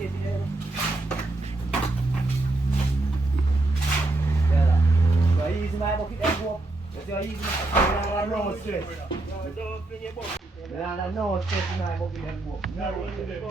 easy my bucket and go up. That's easy. I no stress. I no stress in my bucket and go up. No stress.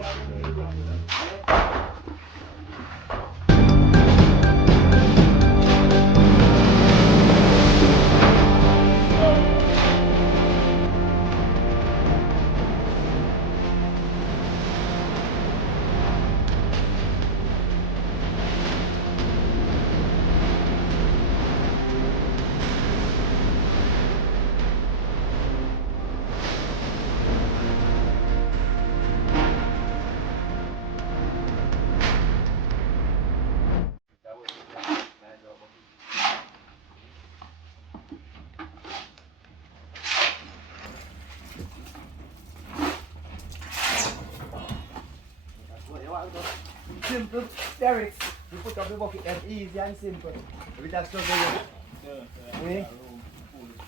Simple, Derek. You put up the bucket that's easy and simple. With that stuff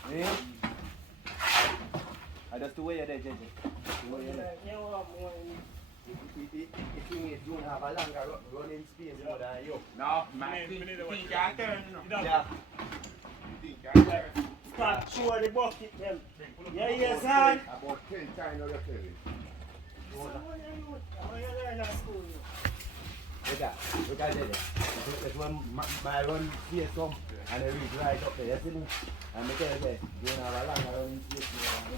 there. I just the way you're there, JJ. The way you're there. The thing is, you don't have a longer running space more than you. No, man. Think I turn. Yeah. Start show the bucket them. Yeah, yes, son. About 10 times of your telly. Look at it. That's when my run space come and I reach right up there, you see me? And I tell you, you don't have a longer running space more than you.